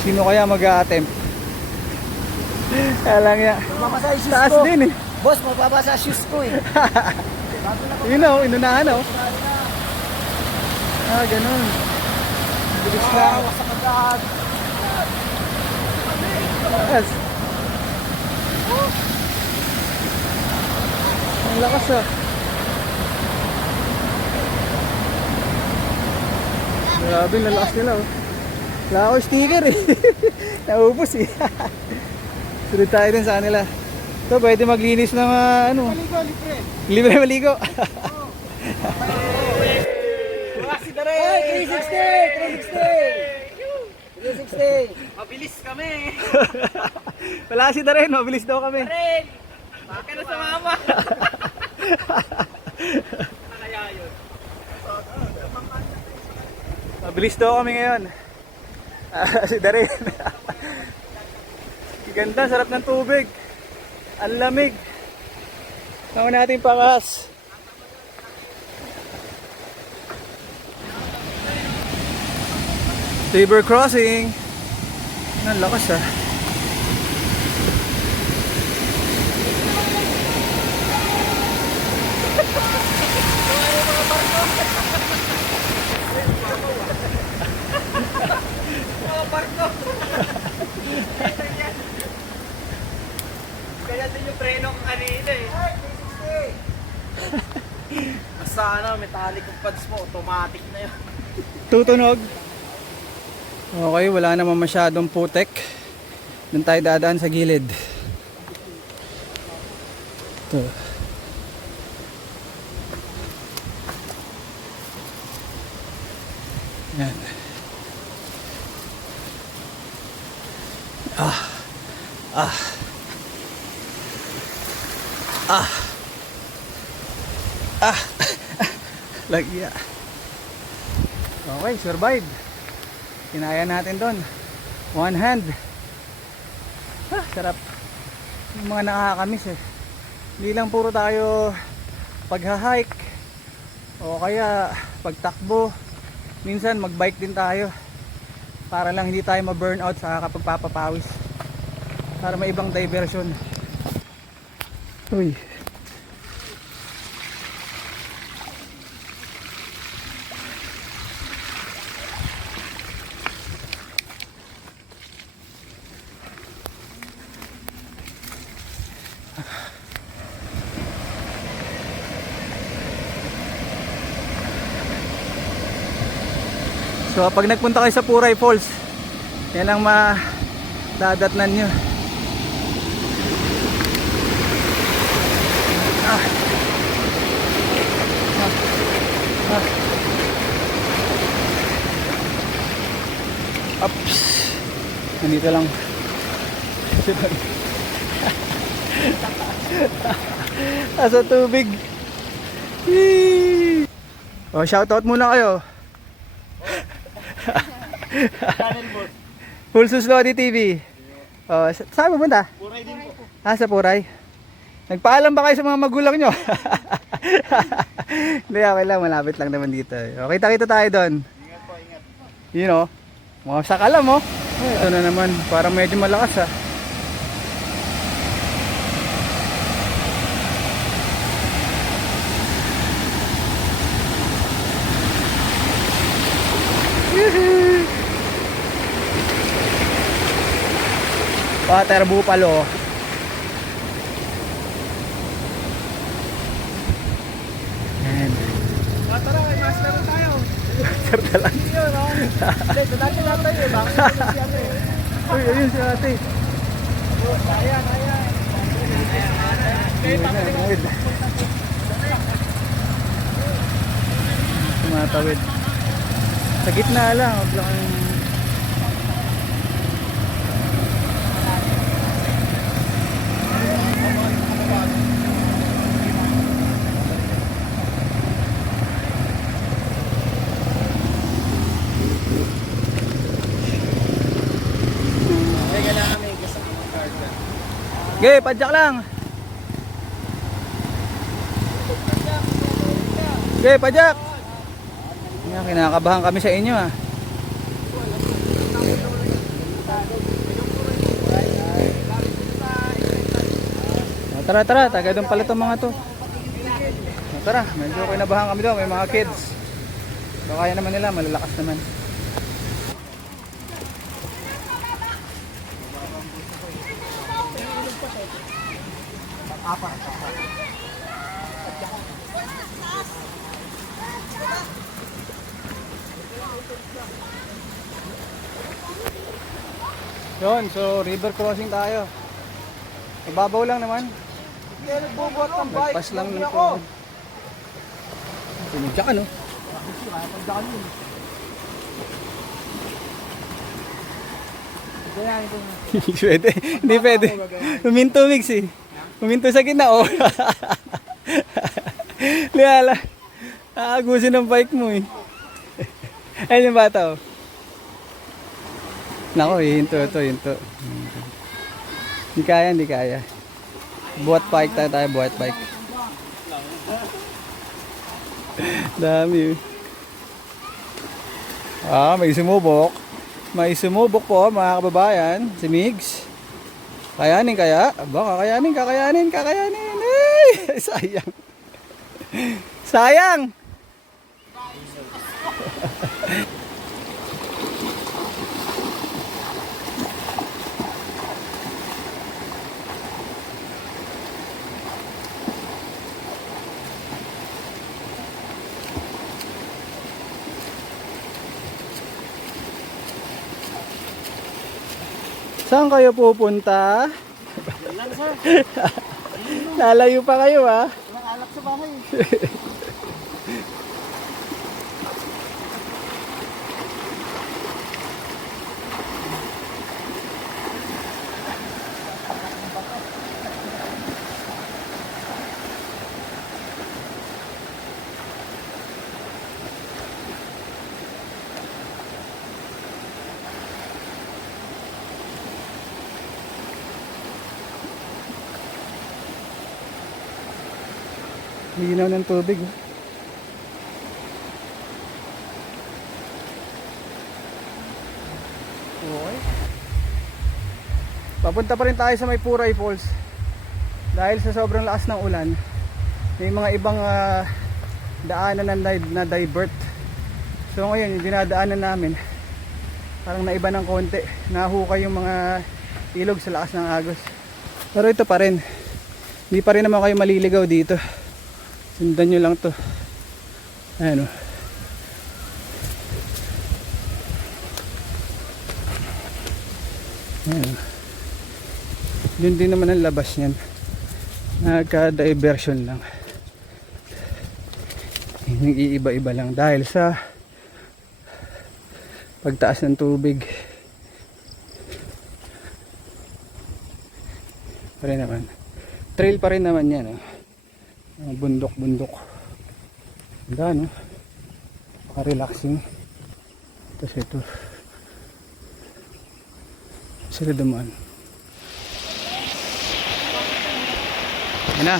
Sino kaya mag-a-attempt? Kaya lang ya. Mabasa yung shoes Taas ko. din eh. Boss, mababasa shoes ko eh. Yun oh, inunahan oh. Ah, ganun. Bilis na. Hawak sa pagkahan. Yes. Ang lakas ah. Grabe, lalakas nila oh. Wala ako sticker eh. Naubos eh. Sunod tayo din sa kanila. Ito, pwede maglinis ng ah, ano. Maligo, libre. Libre maligo. Wala si Dare. Hey, 360! 360! 360! Mabilis kami. Wala si Darren, mabilis daw kami. Ren! Baka na sa mama. Mabilis daw kami ngayon. Ah, si Darren. Ganda, sarap ng tubig. Ang lamig. Tama natin pangas. River crossing. Ang lakas ah. Preno ko kanina eh. Basta ano, metallic yung pads mo, automatic na yun. Tutunog. Okay, wala naman masyadong putek. Doon tayo dadaan sa gilid. Ito. Yan. Ah. Lagya. Okay, survive. Kinaya natin doon. One hand. Ah, sarap. Yung mga nakakamiss eh. Hindi lang puro tayo pagha-hike o kaya pagtakbo. Minsan mag-bike din tayo para lang hindi tayo ma-burnout sa kapag papapawis. Para may ibang diversion. Uy. So pag nagpunta kayo sa Puray Falls, yan ang madadatnan nyo. Ah. Ah. Ah. Ups. Nandito lang. Asa tubig. Yee! Oh, shoutout muna kayo. Full Suslodi TV. Oh, sa- saan pupunta? Puray din po. Ah, sa Puray. Nagpaalam ba kayo sa mga magulang nyo? Hindi, okay lang. Malapit lang naman dito. Okay, kita tayo doon. Ingat po, ingat. You know, mga sakalam oh. Ito na naman, parang medyo malakas ah. Water buffalo. Yan. Ah, tara, may master na tayo. Sir talang. Yun, no? Hindi, dati lang tayo eh. Hindi si eh. Uy, ayun si ate. Na, ayun. Tumatawid. Sa gitna lang, huwag lang. Okay, padjak lang. Okay, padjak. Kinakabahan kami sa inyo ah. Tara, tara, taga doon pala itong mga to. Tara, medyo kinabahan kami doon, may mga kids. So, naman nila, malalakas naman. Yun, so river crossing tayo. Mababaw lang naman. Hindi nagbubuhat ng bike. Pas lang ng ako. tubig. Sinidya ka no? Hindi pwede. Hindi pwede. Huminto mix eh. Huminto sa gitna oh. Lala. Aagusin ng bike mo eh. Ayun yung bata oh. Nako, eh, hinto ito, hinto. Hindi kaya, hindi kaya. Buhat bike tayo tayo, buhat bike. Dami eh. Ah, may sumubok. May sumubok po mga kababayan, si Migs. Kayanin kaya? Aba, kakayanin, kakayanin, kakayanin. Ay, sayang. Sayang! Saan kayo pupunta? Lalayo pa kayo ah. Walang alak sa bahay. Linaw ng tubig. oh. Okay. Papunta pa rin tayo sa may Puray Falls. Dahil sa sobrang lakas ng ulan, may mga ibang ah, daanan na, na, na divert. So ngayon, yung dinadaanan namin, parang naiba ng konti. Nahukay yung mga ilog sa lakas ng agos. Pero ito pa rin. Hindi pa rin naman kayo maliligaw dito. Sundan nyo lang to. Ayan o. Ayan o. Yun din naman ang labas niyan. Nagka-diversion lang. Nag-iiba-iba lang dahil sa pagtaas ng tubig. Pa rin naman. Trail pa rin naman yan. Oh. Mga bundok-bundok. Ganda no? Maka-relaxing. Tapos ito. Sila dumaan. Yan na.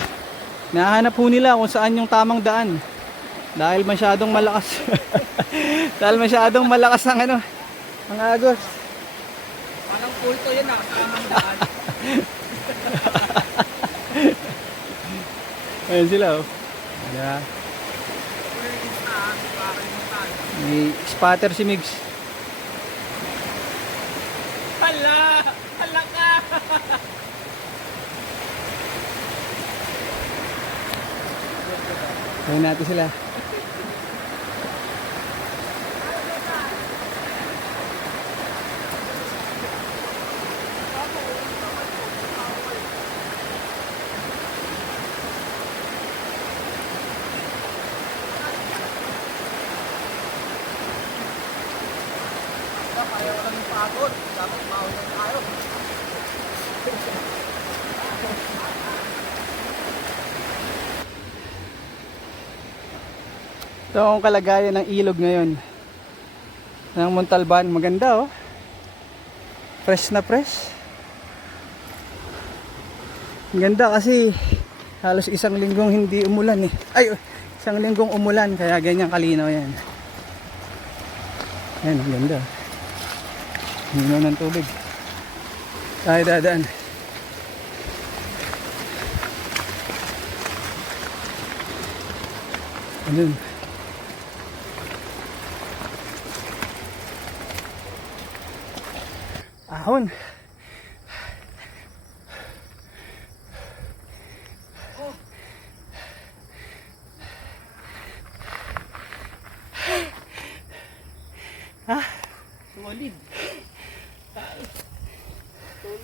Nahanap po nila kung saan yung tamang daan. Dahil masyadong malakas. Dahil masyadong malakas ang ano. Ang agos. Parang kulto yan, daan. Ayan sila oh. Diba? May spatter si Migs. Hala! Hala ka! Ayan natin sila. Pagod. Dapat mahunan tayo. Ito ang kalagayan ng ilog ngayon. Ng Montalban. Maganda oh. Fresh na fresh. Ganda kasi halos isang linggong hindi umulan eh. Ay, isang linggong umulan kaya ganyan kalinaw yan. Yan, ganda. Linaw ng tubig. Tayo dadaan. Ayun. Ahon. Solid. Dito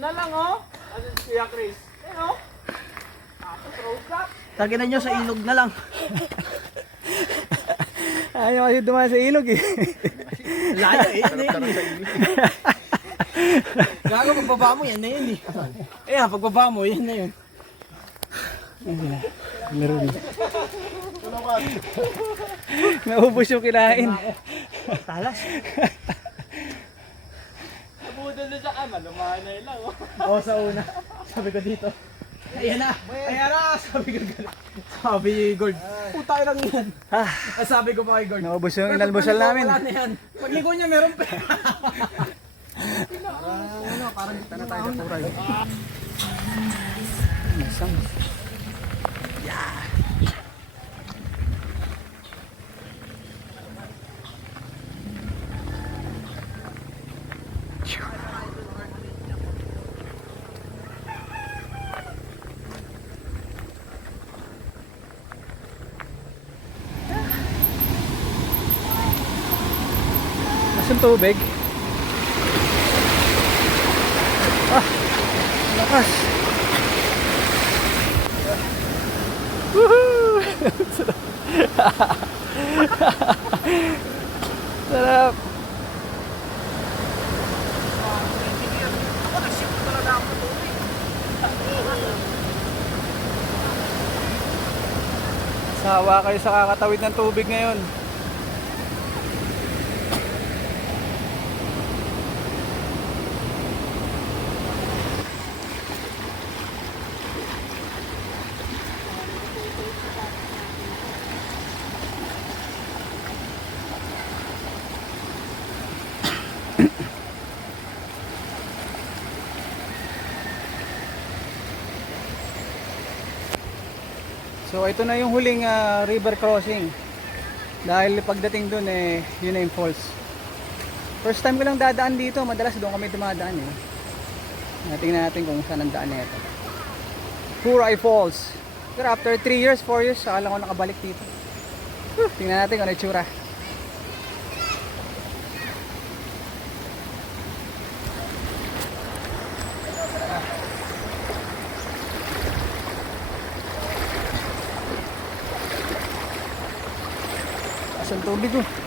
na lang oh. Ano si Kuya Chris? Eh oh. Tapos road block. Taginan nyo sa ilog na lang. Ayaw kasi dumaan sa ilog eh. Layo eh. Yan na yun eh. Gago, pagbaba mo, yan na yun eh. Eh, pagbaba mo, yan na yun. Laro na. Naubos yung kinain. Talas. Nabudol na siya kama. Lumahanay lang oh. Oo, sa una. Sabi ko dito. Ayan na. Ayan na. Sabi ko gano'n. Sabi ni Gord. Puta lang yan. Ah, Ah, Sabi ko pa kay Gord. naubos yung inalmusal namin. Wala na yan. Pagligo niya, meron pa. Masang. Tubig? Ah, lakas. Woohoo! Sarap. Sawa kayo sa kakatawid ng tubig ngayon. So ito na yung huling ah, river crossing. Dahil pagdating dun eh, yun na yung falls. First time ko lang dadaan dito, madalas doon kami dumadaan eh. Tingnan natin kung saan ang daan nito. Puray Falls. Pero after 3 years, 4 years, saka lang ako nakabalik dito. Whew, tingnan natin kung ano yung tsura. Asan tubig ko?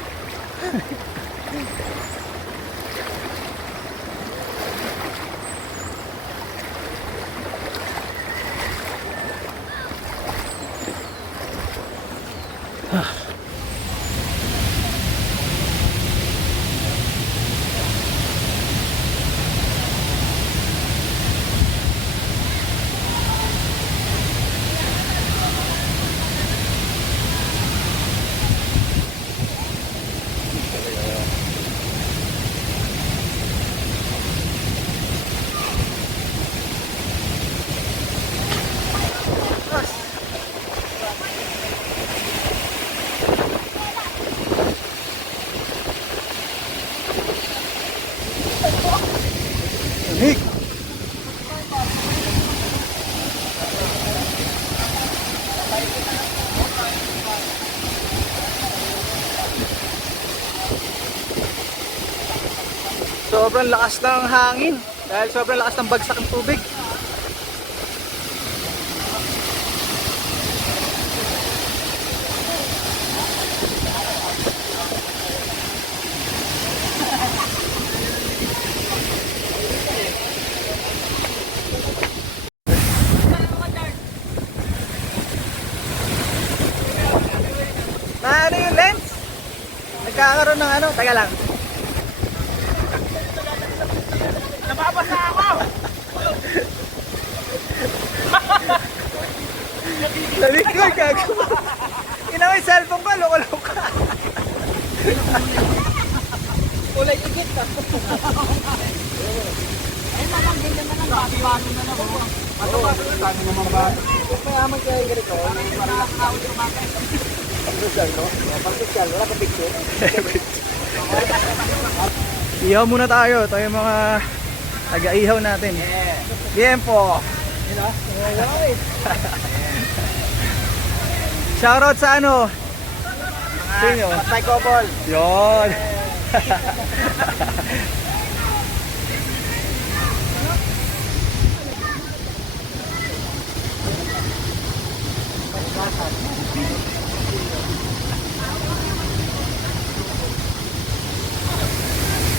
sobrang lakas ng hangin. Dahil sobrang lakas ng bagsak ng tubig. Ano Nagkakaroon ng ano, taga lang. Nababasa ako! Nalikod gago. Ina may cellphone pa, loko-loko ka. Kulay igit ka. Ay, mamang ganyan na lang. Bago-bago na lang. Bago-bago na lang. naman ba? Mayaman kaya yung ganito. Pag-social, no? Pag-social, wala ka picture. Ihaw muna tayo. Yung mga taga-ihaw natin. Tiempo. Yun ah. Shoutout sa ano? Sino? Patay couple. Yon.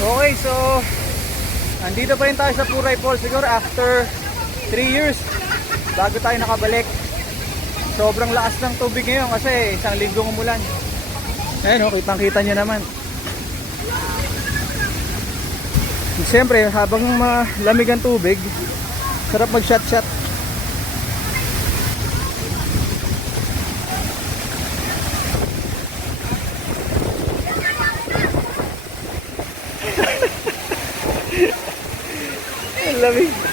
Okay, so andito pa rin tayo sa Puray Falls siguro after 3 years bago tayo nakabalik. Sobrang lakas ng tubig ngayon kasi isang linggong umulan. Ayun, oh, kitang-kita nyo naman. Siyempre, habang malamig ang tubig, sarap mag-shot-shot. Lamig.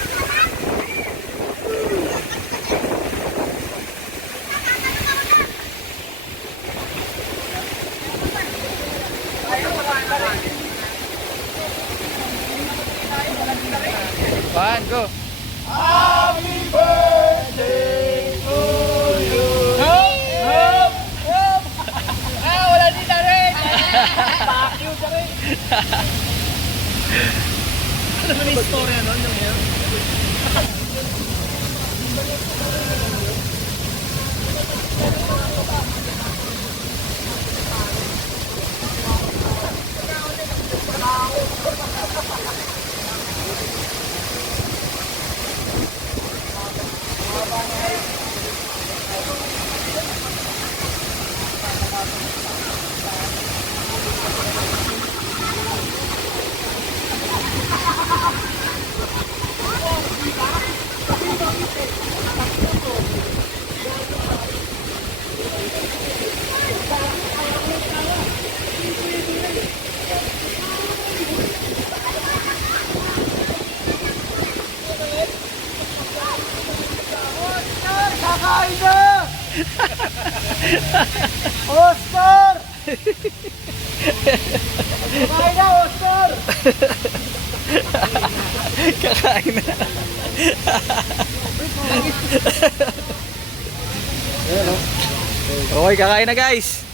Okay, kakain na guys.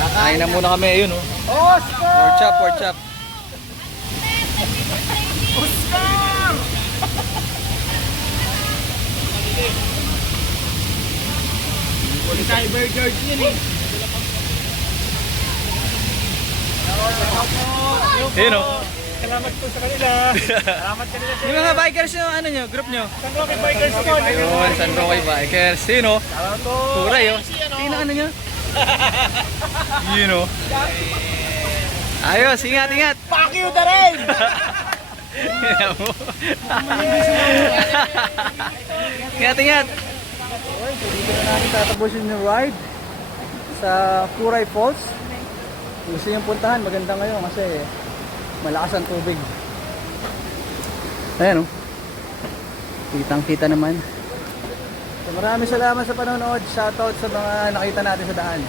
Kakain na muna kami. Ayun oh. Oscar! Pork chop, pork chop. Huli tayo Bear George yun eh. Ayun oh. Salamat po sa kanila. Salamat kanila sa Yung mga bikers nyo, ano nyo, group nyo. San Roque Bikers po. Yun, San Roque Bikers. Oh. Salamat po. Turay oh. Tingnan ano nyo. Yun oh. Ayos, ingat, ingat. Fuck you na rin! ingat, ingat. Okay, so dito na namin tatapusin yung ride sa Puray Falls. Kung gusto nyo puntahan, maganda ngayon kasi malakas ang tubig. Ayan o. Kitang kita naman. So maraming salamat sa panonood. Shoutout sa mga nakita natin sa daan.